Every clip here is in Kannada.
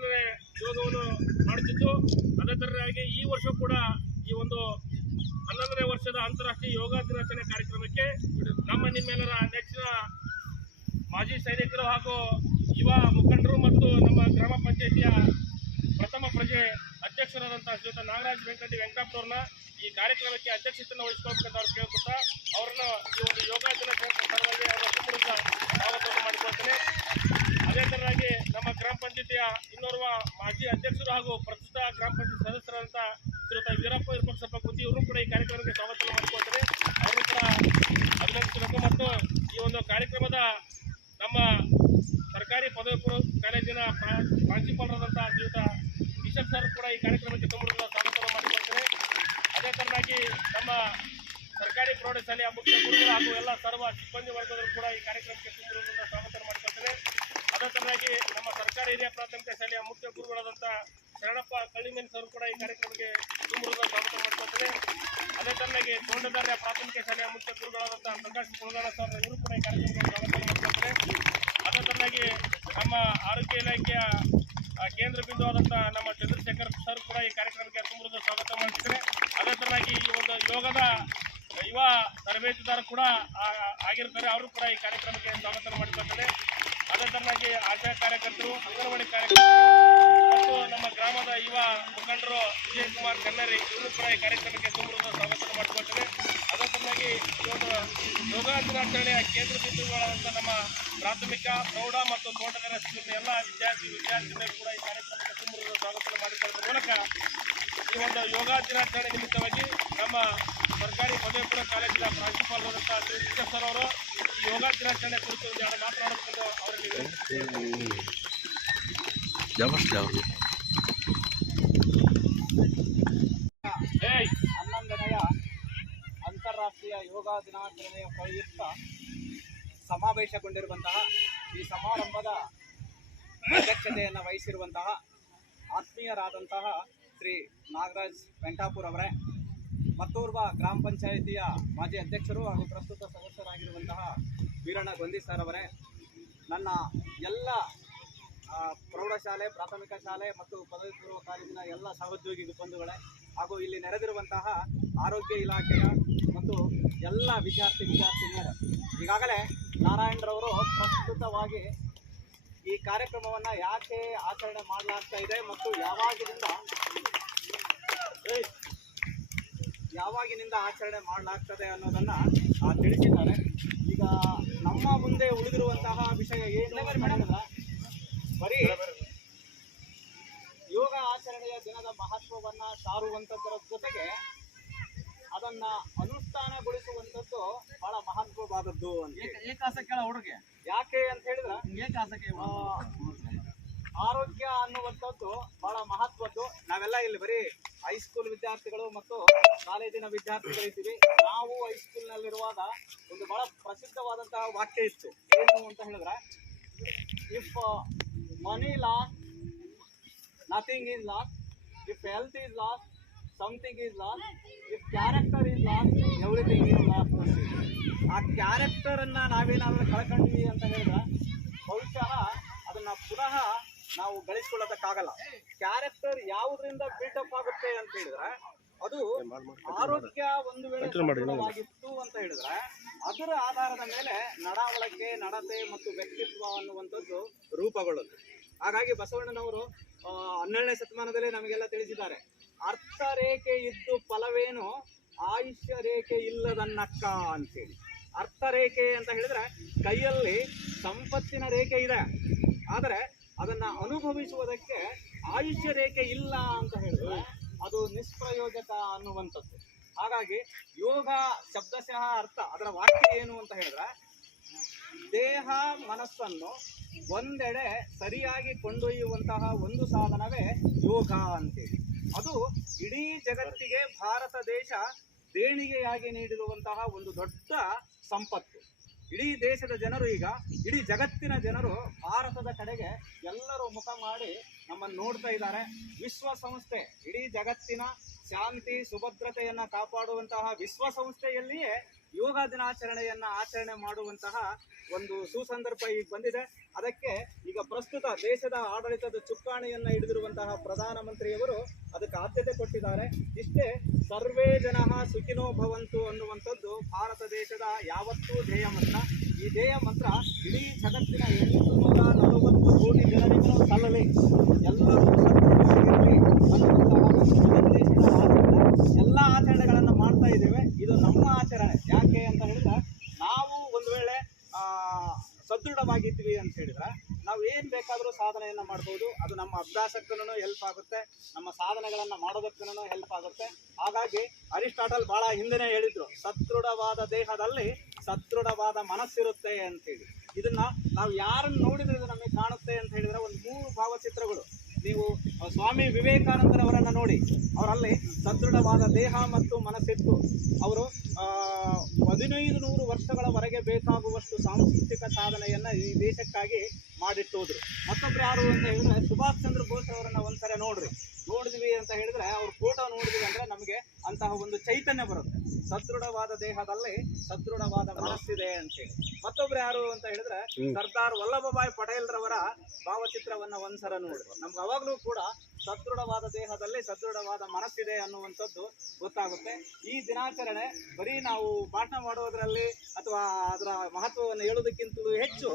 ಹನ್ನೊಂದನೇ ಯೋಗವನ್ನು ಮಾಡುತ್ತಿದ್ದು, ಅದೇ ತರನಾಗಿ ಈ ವರ್ಷ ಕೂಡ ಈ ಒಂದು ಹನ್ನೊಂದನೇ ವರ್ಷದ ಅಂತಾರಾಷ್ಟ್ರೀಯ ಯೋಗ ದಿನಾಚರಣೆ ಕಾರ್ಯಕ್ರಮಕ್ಕೆ ನಮ್ಮ ನಿಮ್ಮೆಲ್ಲರ ನೆಚ್ಚಿನ ಮಾಜಿ ಸೈನಿಕರು ಹಾಗೂ ಯುವ ಮುಖಂಡರು ಮತ್ತು ನಮ್ಮ ಗ್ರಾಮ ಪಂಚಾಯಿತಿಯ ಪ್ರಥಮ ಪ್ರಜೆ ಅಧ್ಯಕ್ಷರಾದಂತಹ ಶ್ರೀಯುತ ನಾಗರಾಜ್ ವೆಂಕಟಿ ವೆಂಕಟಪ್ಪನವ್ರನ್ನ ಈ ಕಾರ್ಯಕ್ರಮಕ್ಕೆ ಅಧ್ಯಕ್ಷತೆಯನ್ನು ವಹಿಸ್ಕೊಳ್ಬೇಕಂತ ಅವ್ರು ಕೇಳ್ಕೊತಾ ಅವರನ್ನು ಈ ಒಂದು ಯೋಗ ದಿನಾಚರಣೆ ಸಂದರ್ಭದಲ್ಲಿ ಅವರ ಸ್ವಾಗತ ಮಾಡಿಕೊಳ್ತೇನೆ. ಅದೇ ತರನಾಗಿ ನಮ್ಮ ಗ್ರಾಮ ಪಂಚಾಯತಿಯ ಇನ್ನೋರ್ವ ಮಾಜಿ ಅಧ್ಯಕ್ಷರು ಹಾಗೂ ಪ್ರಸ್ತುತ ಗ್ರಾಮ ಪಂಚಾಯತ್ ಸದಸ್ಯರಾದಂಥ ಶ್ರೀಯುತ ವೀರಪ್ಪ ವಿರೂಪಾಕ್ಷಪ್ಪ ಗುತ್ತಿ ಇವರು ಕೂಡ ಈ ಕಾರ್ಯಕ್ರಮಕ್ಕೆ ಸ್ವಾಗತ ಮಾಡ್ಕೊಳ್ತಾರೆ. ಅವರು ಕೂಡ ಅಭಿನಂದಿಸಬೇಕು. ಮತ್ತು ಈ ಒಂದು ಕಾರ್ಯಕ್ರಮದ ನಮ್ಮ ಸರ್ಕಾರಿ ಪದವಿ ಪೂರ್ವ ಕಾಲೇಜಿನ ಪ್ರಾ- ಪ್ರಾಂಶುಪಾಲರಾದಂಥ ಶ್ರೀಯುತ ಬಿಷಪ್ ಸರ್ ಕೂಡ ಈ ಕಾರ್ಯಕ್ರಮಕ್ಕೆ ತುಂಬ ಸ್ವಾಗತ ಮಾಡಿಕೊಳ್ತಾರೆ. ಅದೇ ತರನಾಗಿ ನಮ್ಮ ಸರ್ಕಾರಿ ಪ್ರೌಢಶಾಲೆಯ ಮುಖ್ಯ ಗುರುಗಳು ಹಾಗೂ ಎಲ್ಲ ಸರ್ವ ಸಿಬ್ಬಂದಿ ವರ್ಗದವರು ಕೂಡ ಈ ಕಾರ್ಯಕ್ರಮಕ್ಕೆ ತುಂಬ ಸ್ವಾಗತ ಮಾಡಿಕೊಳ್ತೇನೆ ಅದೇ ತರನಾಗಿ ನಮ್ಮ ಸರ್ಕಾರಿ ಹಿರಿಯ ಪ್ರಾಥಮಿಕ ಶಾಲೆಯ ಮುಖ್ಯ ಗುರುಗಳಾದಂಥ ಶರಣಪ್ಪ ಕಳ್ಳಿಮೇನ್ ಸರ್ ಕೂಡ ಈ ಕಾರ್ಯಕ್ರಮಕ್ಕೆ ತುಂಬ ಸ್ವಾಗತ ಮಾಡ್ಕೊಳ್ತೇನೆ ಅದೇ ತರನಾಗಿ ತೋಂಡದಾರ್ಯ ಪ್ರಾಥಮಿಕ ಶಾಲೆಯ ಮುಖ್ಯ ಗುರುಗಳಾದಂಥ ಪ್ರಕಾಶ್ ಕುಳಗಾಣ ಸರ್ ಇವರು ಕೂಡ ಈ ಕಾರ್ಯಕ್ರಮಕ್ಕೆ ಸ್ವಾಗತ ಮಾಡ್ಕೊಳ್ತೇನೆ ಅದೇ ತರನಾಗಿ ನಮ್ಮ ಆರೋಗ್ಯ ಇಲಾಖೆಯ ಕೇಂದ್ರ ಬಿಂದುವಾದಂಥ ನಮ್ಮ ಚಂದ್ರಶೇಖರ್ ಸರ್ ಕೂಡ ಈ ಕಾರ್ಯಕ್ರಮಕ್ಕೆ ತುಂಬ ಸ್ವಾಗತ ಮಾಡ್ತಾರೆ ಅದೇ ತರನಾಗಿ ಈ ಒಂದು ಯೋಗದ ಯುವ ತರಬೇತಿದಾರ ಕೂಡ ಆಗಿರ್ತಾರೆ. ಅವರು ಕೂಡ ಈ ಕಾರ್ಯಕ್ರಮಕ್ಕೆ ಸ್ವಾಗತ ಮಾಡಿಕೊಳ್ತಾರೆ ಅದೇ ತರನಾಗಿ ಆಶಾ ಕಾರ್ಯಕರ್ತರು, ಅಂಗನವಾಡಿ ಕಾರ್ಯಕರ್ತರು ಮತ್ತು ನಮ್ಮ ಗ್ರಾಮದ ಯುವ ಮುಖಂಡರು ವಿಜಯ್ ಕುಮಾರ್ ಕನ್ನರಿ, ಇವರು ಕೂಡ ಈ ಕಾರ್ಯಕ್ರಮಕ್ಕೆ ತುಂಬ ಸ್ವಾಗತ ಮಾಡಿಕೊಳ್ತಾರೆ ಅದೇ ತರನಾಗಿ ಈ ಒಂದು ಯೋಗಾ ದಿನಾಚರಣೆಯ ಕೇಂದ್ರ ಬಿಂದುಗಳಾದಂಥ ನಮ್ಮ ಪ್ರಾಥಮಿಕ, ಪ್ರೌಢ ಮತ್ತು ತೋಟಗಾರ ಸ್ಕೂಲ್ನ ಎಲ್ಲ ವಿದ್ಯಾರ್ಥಿ ವಿದ್ಯಾರ್ಥಿಗಳಿಗೆ ಕೂಡ ಈ ಕಾರ್ಯಕ್ರಮಕ್ಕೆ ತುಂಬ ಸ್ವಾಗತ ಮಾಡಿಕೊಳ್ಳುವ ಮೂಲಕ ಈ ಒಂದು ಯೋಗ ದಿನಾಚರಣೆ ನಿಮಿತ್ತವಾಗಿ ನಮ್ಮ ಸರ್ಕಾರಿ ಪದವಿ ಪೂರ್ವ ಕಾಲೇಜಿನ ಪ್ರಾಂಶುಪಾಲರಾದಂಥ ಶ್ರೀ ಅವರು ಈ ಯೋಗ ದಿನಾಚರಣೆ ಕುರಿತು ಒಂದು ಎರಡು ಜಾಬಸ್ಟ್ ಯಾವುದು ಹನ್ನೊಂದನೆಯ ಅಂತಾರಾಷ್ಟ್ರೀಯ ಯೋಗ ದಿನಾಚರಣೆಯ ಪ್ರಯುಕ್ತ ಸಮಾವೇಶಗೊಂಡಿರುವಂತಹ ಈ ಸಮಾರಂಭದ ಅಧ್ಯಕ್ಷತೆಯನ್ನು ವಹಿಸಿರುವಂತಹ ಆತ್ಮೀಯರಾದಂತಹ ಶ್ರೀ ನಾಗರಾಜ್ ವೆಂಟಾಪುರ್ ಅವರೇ, ಮತ್ತೂರ್ವ ಗ್ರಾಮ ಪಂಚಾಯಿತಿಯ ಮಾಜಿ ಅಧ್ಯಕ್ಷರು ಹಾಗೂ ಪ್ರಸ್ತುತ ಸದಸ್ಯರಾಗಿರುವಂತಹ ವೀರಣ್ಣ ಗೊಂದಿ ಸರ್ ಅವರೇ ನನ್ನ ಎಲ್ಲ ಪ್ರೌಢಶಾಲೆ ಪ್ರಾಥಮಿಕ ಶಾಲೆ ಮತ್ತು ಪದವಿ ಪೂರ್ವ ಕಾಲೇಜಿನ ಎಲ್ಲ ಸಹೋದ್ಯೋಗಿ ಬಂಧುಗಳೇ ಹಾಗೂ ಇಲ್ಲಿ ನೆರೆದಿರುವಂತಹ ಆರೋಗ್ಯ ಇಲಾಖೆಯ ಮತ್ತು ಎಲ್ಲ ವಿದ್ಯಾರ್ಥಿ ವಿದ್ಯಾರ್ಥಿನಿಯರು, ಈಗಾಗಲೇ ನಾರಾಯಣರವರು ಪ್ರಸ್ತುತವಾಗಿ ಈ ಕಾರ್ಯಕ್ರಮವನ್ನು ಯಾಕೆ ಆಚರಣೆ ಮಾಡಲಾಗ್ತಾ ಇದೆ ಮತ್ತು ಯಾವಾಗಿನಿಂದ ಯಾವಾಗಿನಿಂದ ಆಚರಣೆ ಮಾಡಲಾಗ್ತದೆ ಅನ್ನೋದನ್ನು ತಿಳಿಸಿದ್ದಾರೆ. ಈಗ ನಮ್ಮ ಮುಂದೆ ಉಳಿದಿರುವಂತಹ ವಿಷಯ ಏನು ಬರೀ ಯೋಗ ಆಚರಣೆಯ ದಿನದ ಮಹತ್ವವನ್ನ ಸಾರುವಂತದ್ದರ ಜೊತೆಗೆ ಅದನ್ನ ಅನುಷ್ಠಾನಗೊಳಿಸುವಂತದ್ದು ಬಹಳ ಮಹತ್ವವಾದದ್ದು ಅಂತ ಹುಡುಗೆ ಯಾಕೆ ಅಂತ ಹೇಳಿದ್ರೆ ಏಕಾಸ ಕೇಳ ಆ, ಆರೋಗ್ಯ ಅನ್ನುವಂಥದ್ದು ಬಹಳ ಮಹತ್ವದ್ದು. ನಾವೆಲ್ಲ ಇಲ್ಲಿ ಬರೀ ಹೈಸ್ಕೂಲ್ ವಿದ್ಯಾರ್ಥಿಗಳು ಮತ್ತು ಕಾಲೇಜಿನ ವಿದ್ಯಾರ್ಥಿಗಳಿದ್ದೀವಿ. ನಾವು ಹೈಸ್ಕೂಲ್ನಲ್ಲಿರುವಾಗ ಒಂದು ಬಹಳ ಪ್ರಸಿದ್ಧವಾದಂತಹ ವಾಕ್ಯ ಇತ್ತು. ಏನು ಅಂತ ಹೇಳಿದ್ರೆ if money loss nothing is loss if health is loss something is loss if character is loss everything is loss ಆ ಕ್ಯಾರೆಕ್ಟರನ್ನು ನಾವೇನಾದರೂ ಕಳ್ಕೊಂಡ್ವಿ ಅಂತ ಹೇಳಿದ್ರೆ, ಬಹುಶಃ ಅದನ್ನ ಪುನಃ ನಾವು ಗಳಿಸ್ಕೊಳ್ಳೋದಕ್ಕಾಗಲ್ಲ. ಕ್ಯಾರೆಕ್ಟರ್ ಯಾವುದರಿಂದ ಬಿಲ್ಡಪ್ ಆಗುತ್ತೆ ಅಂತ ಹೇಳಿದ್ರೆ ಅದು ಆರೋಗ್ಯ ಒಂದು ವೇಳೆ ಆಗಿತ್ತು ಅಂತ ಹೇಳಿದ್ರೆ ಅದರ ಆಧಾರದ ಮೇಲೆ ನಡವಳಿಕೆ ನಡತೆ ಮತ್ತು ವ್ಯಕ್ತಿತ್ವ ಅನ್ನುವಂಥದ್ದು ರೂಪಗೊಳ್ಳುತ್ತೆ. ಹಾಗಾಗಿ ಬಸವಣ್ಣನವರು ಹನ್ನೆರಡನೇ ಶತಮಾನದಲ್ಲಿ ನಮಗೆಲ್ಲ ತಿಳಿಸಿದ್ದಾರೆ ಅರ್ಥ ರೇಖೆ ಇದ್ದು ಫಲವೇನು? ಆಯುಷ್ಯ ರೇಖೆ ಇಲ್ಲದನ್ನಕ್ಕ ಅಂತೇಳಿ. ಅರ್ಥ ರೇಖೆ ಅಂತ ಹೇಳಿದ್ರೆ ಕೈಯಲ್ಲಿ ಸಂಪತ್ತಿನ ರೇಖೆ ಇದೆ ಆದರೆ ಅದನ್ನ ಅನುಭವಿಸುವುದಕ್ಕೆ ಆಯುಷ್ಯ ರೇಖೆ ಇಲ್ಲ ಅಂತ ಹೇಳಿದ್ರೆ ಅದು ನಿಷ್ಪ್ರಯೋಜಕ ಅನ್ನುವಂಥದ್ದು. ಹಾಗಾಗಿ ಯೋಗ ಶಬ್ದಶಃ ಅರ್ಥ, ಅದರ ವಾಕ್ಯ ಏನು ಅಂತ ಹೇಳಿದ್ರೆ, ದೇಹ ಮನಸ್ಸನ್ನು ಒಂದೆಡೆ ಸರಿಯಾಗಿ ಕೊಂಡೊಯ್ಯುವಂತಹ ಒಂದು ಸಾಧನವೇ ಯೋಗ ಅಂತೇಳಿ. ಅದು ಇಡೀ ಜಗತ್ತಿಗೆ ಭಾರತ ದೇಶ ದೇಣಿಗೆಯಾಗಿ ನೀಡಿರುವಂತಹ ಒಂದು ದೊಡ್ಡ ಸಂಪತ್ತು. ಇಡೀ ದೇಶದ ಜನರು ಈಗ, ಇಡೀ ಜಗತ್ತಿನ ಜನರು ಭಾರತದ ಕಡೆಗೆ ಎಲ್ಲರೂ ಮುಖ ಮಾಡಿ ನಮ್ಮನ್ನು ನೋಡ್ತಾ ಇದ್ದಾರೆ. ವಿಶ್ವಸಂಸ್ಥೆ ಇಡೀ ಜಗತ್ತಿನ ಶಾಂತಿ ಸುಭದ್ರತೆಯನ್ನು ಕಾಪಾಡುವಂತಹ ವಿಶ್ವಸಂಸ್ಥೆಯಲ್ಲಿಯೇ ಯೋಗ ದಿನಾಚರಣೆಯನ್ನ ಆಚರಣೆ ಮಾಡುವಂತಹ ಒಂದು ಸುಸಂದರ್ಭ ಈಗ ಬಂದಿದೆ. ಅದಕ್ಕೆ ಈಗ ಪ್ರಸ್ತುತ ದೇಶದ ಆಡಳಿತದ ಚುಕ್ಕಾಣಿಯನ್ನ ಹಿಡಿದಿರುವಂತಹ ಪ್ರಧಾನಮಂತ್ರಿಯವರು ಅದಕ್ಕೆ ಆದ್ಯತೆ ಕೊಟ್ಟಿದ್ದಾರೆ. ಇಷ್ಟೇ ಸರ್ವೇ ಜನ ಸುಖಿನೋ ಭವಂತು ಅನ್ನುವಂಥದ್ದು ಭಾರತ ದೇಶದ ಯಾವತ್ತೂ ಧ್ಯೇಯ ಮಂತ್ರ. ಈ ಧ್ಯೇಯ ಮಂತ್ರ ಇಡೀ ಜಗತ್ತಿನ ಎಂಟುನೂರ ನಲವತ್ತು ಕೋಟಿ ಜನರಿಗೂ ತಲ್ಲಲಿ. ಎಲ್ಲರೂ ಅನ್ನುವಂತಹ ಆಚರಣೆ. ಎಲ್ಲ ಆಚರಣೆಗಳನ್ನು ಮಾಡ್ತಾ ಇದ್ದೇವೆ. ಇದು ನಮ್ಮ ಆಚರಣೆ. ಯಾಕೆ ಅಂತ ಹೇಳಿದ್ರೆ, ನಾವು ಒಂದು ವೇಳೆ ಸದೃಢವಾಗಿದ್ವಿ ಅಂತ ಹೇಳಿದ್ರೆ, ನಾವು ಏನು ಬೇಕಾದರೂ ಸಾಧನೆಯನ್ನ ಮಾಡ್ಬೋದು. ಅದು ನಮ್ಮ ಅಭ್ಯಾಸಕ್ಕೂ ಹೆಲ್ಪ್ ಆಗುತ್ತೆ. ನಮ್ಮ ಸಾಧನೆಗಳನ್ನ ಮಾಡೋದಕ್ಕೂ ಹೆಲ್ಪ್ ಆಗುತ್ತೆ. ಹಾಗಾಗಿ ಅರಿಸ್ಟಾಟಲ್ ಬಹಳ ಹಿಂದೆನೆ ಹೇಳಿದ್ರು, ಸದೃಢವಾದ ದೇಹದಲ್ಲಿ ಸದೃಢವಾದ ಮನಸ್ಸಿರುತ್ತೆ ಅಂತೇಳಿ ಇದನ್ನ ನಾವು ಯಾರನ್ನು ನೋಡಿದ್ರೆ ಇದು ನಮಗೆ ಕಾಣುತ್ತೆ ಅಂತ ಹೇಳಿದ್ರೆ, ಒಂದು ಮೂರು ಭಾವಚಿತ್ರಗಳು. ನೀವು ಸ್ವಾಮಿ ವಿವೇಕಾನಂದರವರನ್ನ ನೋಡಿ. ಅವರಲ್ಲಿ ಸದೃಢವಾದ ದೇಹ ಮತ್ತು ಮನಸ್ಸಿತ್ತು. ಅವರು ಹದಿನೈದು ನೂರು ವರ್ಷಗಳವರೆಗೆ ಬೇಕಾಗುವಷ್ಟು ಸಾಂಸ್ಕೃತಿಕ ಸಾಧನೆಯನ್ನ ಈ ದೇಶಕ್ಕಾಗಿ ಮಾಡಿಟ್ಟು ಮತ್ತೊಬ್ಬರು ಯಾರು ಅಂತ ಹೇಳಿದ್ರೆ ಸುಭಾಷ್ ಚಂದ್ರ ಬೋಸ್ ಅವರನ್ನು ಒಂದ್ಸರಿ ನೋಡ್ರಿ. ನೋಡಿದ್ವಿ ಅಂತ ಹೇಳಿದ್ರೆ ಅವ್ರ ಫೋಟೋ ನೋಡಿದ್ವಿ ಅಂದ್ರೆ ನಮಗೆ ಅಂತಹ ಒಂದು ಚೈತನ್ಯ ಬರುತ್ತೆ. ಸದೃಢವಾದ ದೇಹದಲ್ಲಿ ಸದೃಢವಾದ ಮನಸ್ಸಿದೆ ಅಂತೇಳಿ ಮತ್ತೊಬ್ರು ಯಾರು ಅಂತ ಹೇಳಿದ್ರೆ ಸರ್ದಾರ್ ವಲ್ಲಭಭಾಯಿ ಪಟೇಲ್ರವರ ಭಾವಚಿತ್ರವನ್ನ ಒಂದ್ಸಲ ನೋಡಿ. ನಮ್ಗೆ ಅವಾಗ್ಲೂ ಕೂಡ ಸದೃಢವಾದ ದೇಹದಲ್ಲಿ ಸದೃಢವಾದ ಮನಸ್ಸಿದೆ ಅನ್ನುವಂಥದ್ದು ಗೊತ್ತಾಗುತ್ತೆ. ಈ ದಿನಾಚರಣೆ ಬರೀ ನಾವು ಪಾಠ ಮಾಡೋದ್ರಲ್ಲಿ ಅಥವಾ ಅದರ ಮಹತ್ವವನ್ನು ಹೇಳೋದಕ್ಕಿಂತಲೂ ಹೆಚ್ಚು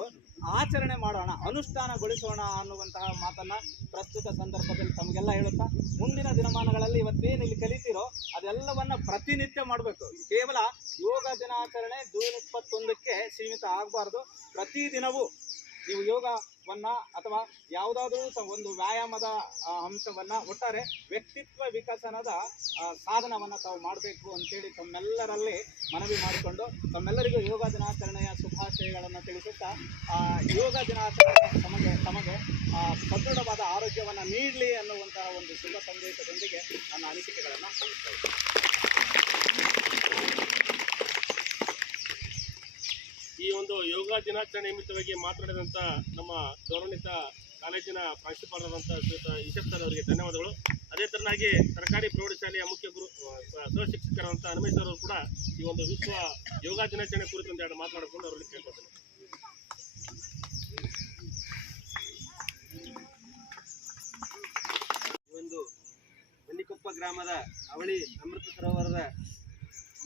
ಆಚರಣೆ ಮಾಡೋಣ ಅನುಷ್ಠಾನಗೊಳಿಸೋಣ ಅನ್ನುವಂತಹ ಮಾತನ್ನ ಪ್ರಸ್ತುತ ಸಂದರ್ಭದಲ್ಲಿ ತಮಗೆಲ್ಲ ಹೇಳುತ್ತಾ? ಮುಂದಿನ ದಿನಮಾನಗಳಲ್ಲಿ ಇವತ್ತೇನು ಇಲ್ಲಿ ಕಲಿತೀರೋ ಅದೆಲ್ಲವನ್ನ ಪ್ರತಿನಿತ್ಯ ಮಾಡಬೇಕು. ಕೇವಲ ಯೋಗ ದಿನಾಚರಣೆ ಜೂನ್ ಇಪ್ಪತ್ತೊಂದಕ್ಕೆ ಸೀಮಿತ ಆಗಬಾರ್ದು. ಪ್ರತಿದಿನವೂ ನೀವು ಯೋಗವನ್ನ ಅಥವಾ ಯಾವುದಾದ್ರೂ ಒಂದು ವ್ಯಾಯಾಮದ ಅಂಶವನ್ನ ಒಟ್ಟಾರೆ ವ್ಯಕ್ತಿತ್ವ ವಿಕಸನದ ಸಾಧನವನ್ನ ತಾವು ಮಾಡಬೇಕು ಅಂತೇಳಿ ತಮ್ಮೆಲ್ಲರಲ್ಲಿ ಮನವಿ ಮಾಡಿಕೊಂಡು ತಮ್ಮೆಲ್ಲರಿಗೂ ಯೋಗ ದಿನಾಚರಣೆಯ ಶುಭಾಶಯಗಳನ್ನು ತಿಳಿಸುತ್ತಾ ಯೋಗ ದಿನಾಚರಣೆ ತಮಗೆ ತಮಗೆ ಸದೃಢವಾದ ಆರೋಗ್ಯವನ್ನು ನೀಡಲಿ ಅನ್ನುವಂತಹ ಒಂದು ಶುಭ ಸಂದೇಶದೊಂದಿಗೆ ನನ್ನ ಅನಿಸಿಕೆಗಳನ್ನು ತಿಳಿಸ್ತಾ ಒಂದು ಯೋಗ ದಿನಾಚರಣೆ ನಿಮಿತ್ತವಾಗಿ ಮಾತನಾಡಿದಂಥ ನಮ್ಮ ಗೌರವಾನ್ವಿತ ಕಾಲೇಜಿನ ಪ್ರಾಂಶುಪಾಲರಾದಂಥ ಶ್ರೀಯುತ ಈಶಪ್ ಅವರಿಗೆ ಧನ್ಯವಾದಗಳು. ಅದೇ ತರನಾಗಿ ಸರ್ಕಾರಿ ಪ್ರೌಢಶಾಲೆಯ ಮುಖ್ಯ ಗುರು ಸಹ ಶಿಕ್ಷಕರಾದಂಥ ಹನುಮೇಶ್ ಅವರು ಕೂಡ ಈ ಒಂದು ವಿಶ್ವ ಯೋಗ ದಿನಾಚರಣೆ ಕುರಿತು ಎರಡು ಮಾತನಾಡಿಕೊಂಡು ಅವರಲ್ಲಿ ಈ ಒಂದು ಮನ್ನಿಕೊಪ್ಪ ಗ್ರಾಮದ ಅವಳಿ ಅಮೃತ ಸರೋವರದ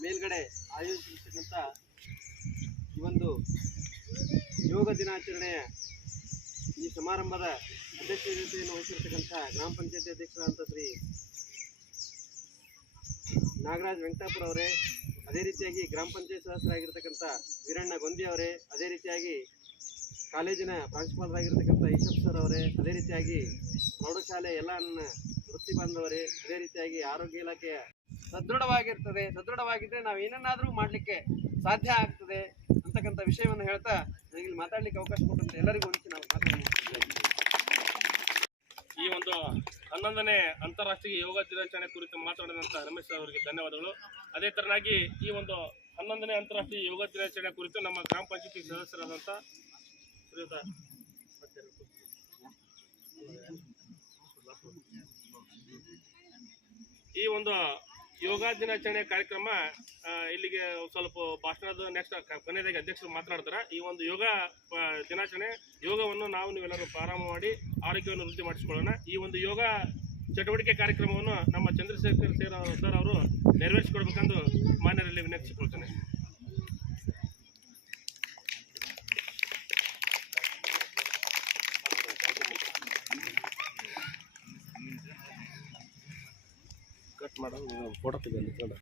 ಮೇಲ್ಗಡೆ ಆಯೋಜಿಸಿರ್ತಕ್ಕಂಥ ಈ ಒಂದು ಯೋಗ ದಿನಾಚರಣೆಯ ಈ ಸಮಾರಂಭದ ಅಧ್ಯಕ್ಷತೆಯನ್ನು ವಹಿಸಿರತಕ್ಕಂಥ ಗ್ರಾಮ ಪಂಚಾಯತಿ ಅಧ್ಯಕ್ಷರಾದಂಥ ಶ್ರೀ ನಾಗರಾಜ್ ವೆಂಕಟಾಪುರ ಅವರೇ, ಅದೇ ರೀತಿಯಾಗಿ ಗ್ರಾಮ ಪಂಚಾಯತ್ ಸದಸ್ಯರಾಗಿರ್ತಕ್ಕಂಥ ವೀರಣ್ಣ ಗೊಂದಿ ಅವರೇ, ಅದೇ ರೀತಿಯಾಗಿ ಕಾಲೇಜಿನ ಪ್ರಾಂಶುಪಾಲರಾಗಿರ್ತಕ್ಕಂಥ ಈಶಪ್ ಸರ್ ಅವರೇ, ಅದೇ ರೀತಿಯಾಗಿ ಪ್ರೌಢಶಾಲೆ ಎಲ್ಲ ನನ್ನ ವೃತ್ತಿ ಬಾಂಧವರೇ, ಅದೇ ರೀತಿಯಾಗಿ ಆರೋಗ್ಯ ಇಲಾಖೆಯ ಸದೃಢವಾಗಿರ್ತದೆ. ಸದೃಢವಾಗಿದ್ದರೆ ನಾವು ಏನನ್ನಾದರೂ ಮಾಡಲಿಕ್ಕೆ ಸಾಧ್ಯ ಆಗ್ತದೆ. ಅಂತಕ್ಕಂಥ ವಿಷಯವನ್ನು ಹೇಳ್ತಾ ಇಲ್ಲಿ ಮಾತಾಡ್ಲಿಕ್ಕೆ ಅವಕಾಶ ಕೊಟ್ಟಂತ ಎಲ್ಲರಿಗೂ ಹೊಂದಿಸಿ ನಾವು ಮಾತಾಡ್ತೀನಿ ಈ ಒಂದು ಹನ್ನೊಂದನೇ ಅಂತಾರಾಷ್ಟ್ರೀಯ ಯೋಗ ದಿನಾಚರಣೆ ಕುರಿತು ಮಾತನಾಡಿದಂಥ ರಮೇಶ್ ಅವರಿಗೆ ಧನ್ಯವಾದಗಳು. ಅದೇ ತರನಾಗಿ ಈ ಒಂದು ಹನ್ನೊಂದನೇ ಅಂತಾರಾಷ್ಟ್ರೀಯ ಯೋಗ ದಿನಾಚರಣೆ ಕುರಿತು ನಮ್ಮ ಗ್ರಾಮ ಪಂಚಾಯತಿ ಸದಸ್ಯರಾದಂಥ ಈ ಒಂದು ಯೋಗ ದಿನಾಚರಣೆ ಕಾರ್ಯಕ್ರಮ ಇಲ್ಲಿಗೆ ಸ್ವಲ್ಪ ಭಾಷಣದ ನೆಕ್ಸ್ಟ್ ಕೊನೆಯದಾಗಿ ಅಧ್ಯಕ್ಷರು ಮಾತನಾಡ್ತಾರೆ. ಈ ಒಂದು ಯೋಗ ದಿನಾಚರಣೆ ಯೋಗವನ್ನು ನಾವು ನೀವೆಲ್ಲರೂ ಪ್ರಾರಂಭ ಮಾಡಿ ಆರೋಗ್ಯವನ್ನು ವೃದ್ಧಿ ಮಾಡಿಸಿಕೊಳ್ಳೋಣ. ಈ ಒಂದು ಯೋಗ ಚಟುವಟಿಕೆ ಕಾರ್ಯಕ್ರಮವನ್ನು ನಮ್ಮ ಚಂದ್ರಶೇಖರ್ ಸೇರ, ಸರ್ ಅವರು ನೆರವೇರಿಸಿಕೊಡ್ಬೇಕೆಂದು ಮಾನ್ಯರಲ್ಲಿ ವಿನಂತಿಸಿಕೊಳ್ತೇನೆ. ಕಟ್ ಮಾಡೋದು ಫೋಟೋ ತೆಗೆದು